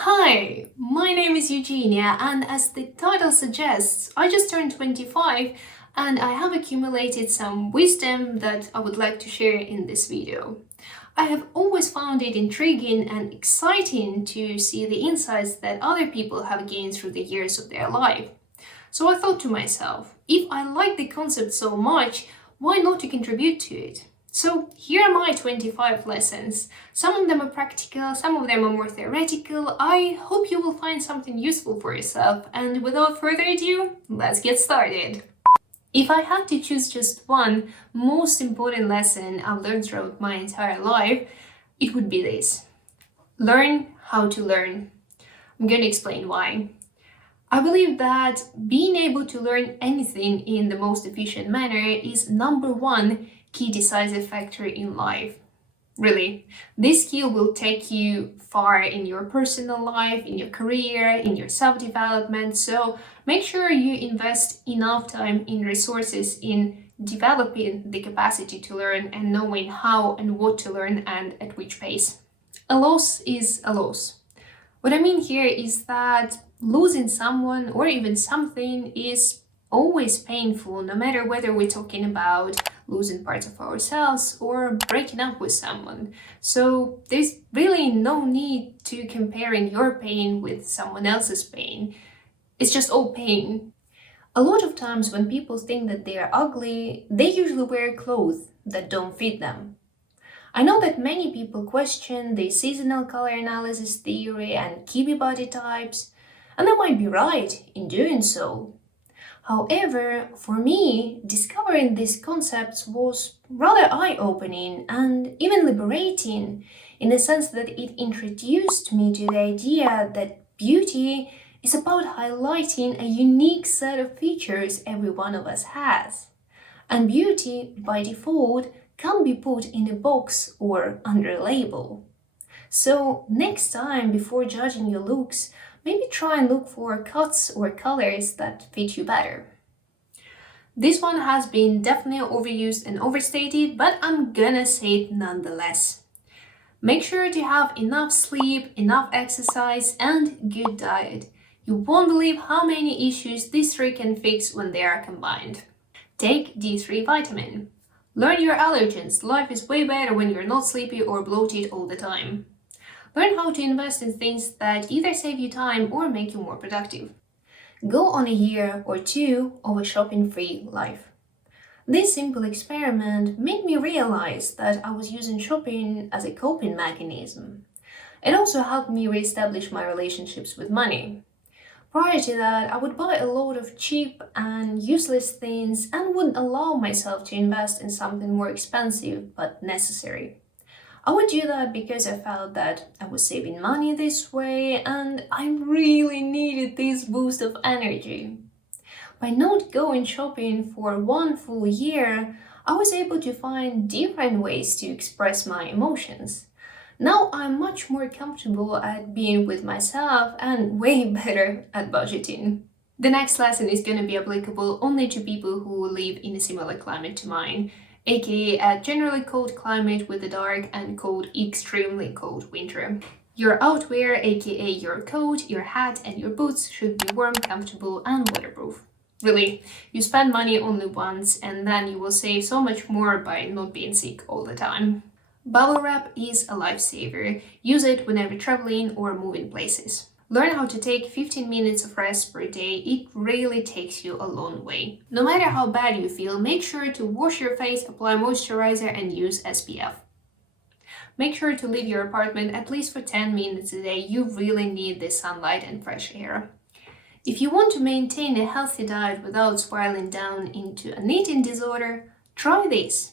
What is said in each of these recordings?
Hi, my name is Eugenia, and as the title suggests, I just turned 25 and I have accumulated some wisdom that I would like to share in this video. I have always found it intriguing and exciting to see the insights that other people have gained through the years of their life. So I thought to myself, if I like the concept so much, why not to contribute to it? So here are my 25 lessons. Some of them are practical, some of them are more theoretical. I hope you will find something useful for yourself. And without further ado, let's get started. If I had to choose just one most important lesson I've learned throughout my entire life, it would be this. Learn how to learn. I'm going to explain why. I believe that being able to learn anything in the most efficient manner is number one key decisive factor in life. Really, this skill will take you far in your personal life, in your career, in your self-development. So make sure you invest enough time in resources in developing the capacity to learn and knowing how and what to learn and at which pace. A loss is a loss. What I mean here is that losing someone or even something is always painful, no matter whether we're talking about losing parts of ourselves or breaking up with someone. So there's really no need to comparing your pain with someone else's pain. It's just all pain. A lot of times when people think that they are ugly, they usually wear clothes that don't fit them. I know that many people question the seasonal color analysis theory and kiwi body types, and they might be right in doing so. However, for me, discovering these concepts was rather eye-opening and even liberating in the sense that it introduced me to the idea that beauty is about highlighting a unique set of features every one of us has. And beauty, by default, can't be put in a box or under a label. So next time, before judging your looks, maybe try and look for cuts or colors that fit you better. This one has been definitely overused and overstated, but I'm gonna say it nonetheless. Make sure to have enough sleep, enough exercise, and good diet. You won't believe how many issues these three can fix when they are combined. Take D3 vitamin. Learn your allergens. Life is way better when you're not sleepy or bloated all the time. Learn how to invest in things that either save you time or make you more productive. Go on a year or two of a shopping-free life. This simple experiment made me realize that I was using shopping as a coping mechanism. It also helped me reestablish my relationships with money. Prior to that, I would buy a lot of cheap and useless things and wouldn't allow myself to invest in something more expensive but necessary. I would do that because I felt that I was saving money this way and I really needed this boost of energy. By not going shopping for one full year, I was able to find different ways to express my emotions. Now I'm much more comfortable at being with myself and way better at budgeting. The next lesson is going to be applicable only to people who live in a similar climate to mine, aka a generally cold climate with a dark and cold, extremely cold winter. Your outwear, aka your coat, your hat, and your boots should be warm, comfortable, and waterproof. Really, you spend money only once and then you will save so much more by not being sick all the time. Bubble wrap is a lifesaver. Use it whenever traveling or moving places. Learn how to take 15 minutes of rest per day. It really takes you a long way. No matter how bad you feel, make sure to wash your face, apply moisturizer, and use SPF. Make sure to leave your apartment at least for 10 minutes a day. You really need the sunlight and fresh air. If you want to maintain a healthy diet without spiraling down into an eating disorder, try this.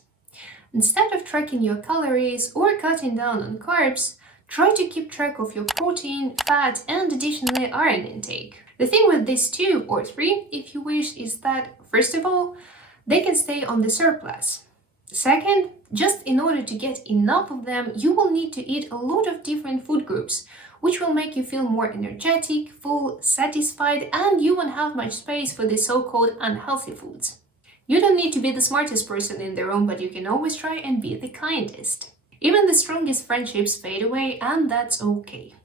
Instead of tracking your calories or cutting down on carbs, try to keep track of your protein, fat, and additionally iron intake. The thing with these two or three, if you wish, is that, first of all, they can stay on the surplus. Second, just in order to get enough of them, you will need to eat a lot of different food groups, which will make you feel more energetic, full, satisfied, and you won't have much space for the so-called unhealthy foods. You don't need to be the smartest person in the room, but you can always try and be the kindest. Even the strongest friendships fade away, and that's okay.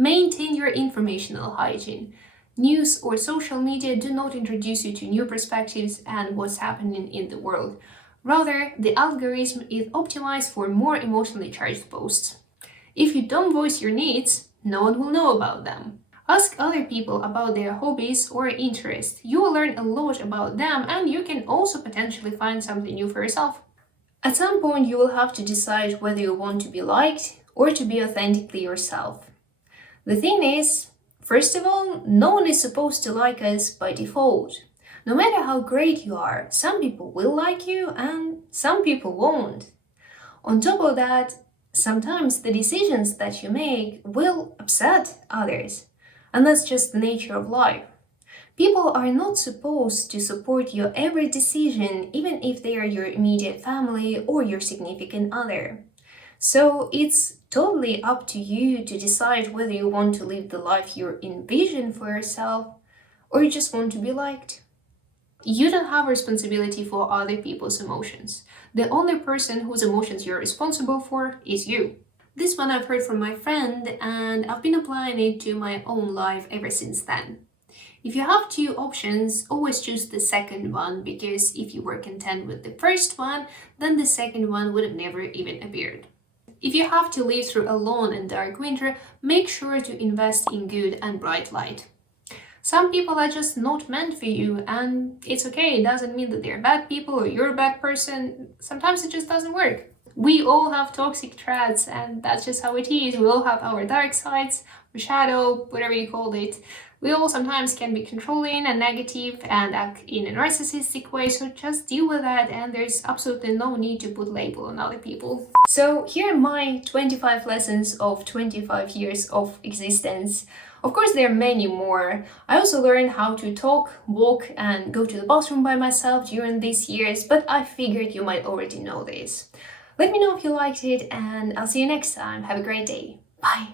Maintain your informational hygiene. News or social media do not introduce you to new perspectives and what's happening in the world. Rather, the algorithm is optimized for more emotionally charged posts. If you don't voice your needs, no one will know about them. Ask other people about their hobbies or interests. You will learn a lot about them and you can also potentially find something new for yourself. At some point, you will have to decide whether you want to be liked or to be authentically yourself. The thing is, first of all, no one is supposed to like us by default. No matter how great you are, some people will like you and some people won't. On top of that, sometimes the decisions that you make will upset others, and that's just the nature of life. People are not supposed to support your every decision, even if they are your immediate family or your significant other. So it's totally up to you to decide whether you want to live the life you envision for yourself or you just want to be liked. You don't have responsibility for other people's emotions. The only person whose emotions you're responsible for is you. This one I've heard from my friend and I've been applying it to my own life ever since then. If you have two options, always choose the second one, because if you were content with the first one, then the second one would have never even appeared. If you have to live through a long and dark winter, make sure to invest in good and bright light. Some people are just not meant for you, and it's okay. It doesn't mean that they're bad people or you're a bad person. Sometimes it just doesn't work. We all have toxic traits, and that's just how it is. We all have our dark sides, our shadow, whatever you call it. We all sometimes can be controlling and negative and act in a narcissistic way, so just deal with that, and there's absolutely no need to put label on other people. So here are my 25 lessons of 25 years of existence. Of course, there are many more. I also learned how to talk, walk, and go to the bathroom by myself during these years, but I figured you might already know this. Let me know if you liked it, and I'll see you next time. Have a great day. Bye!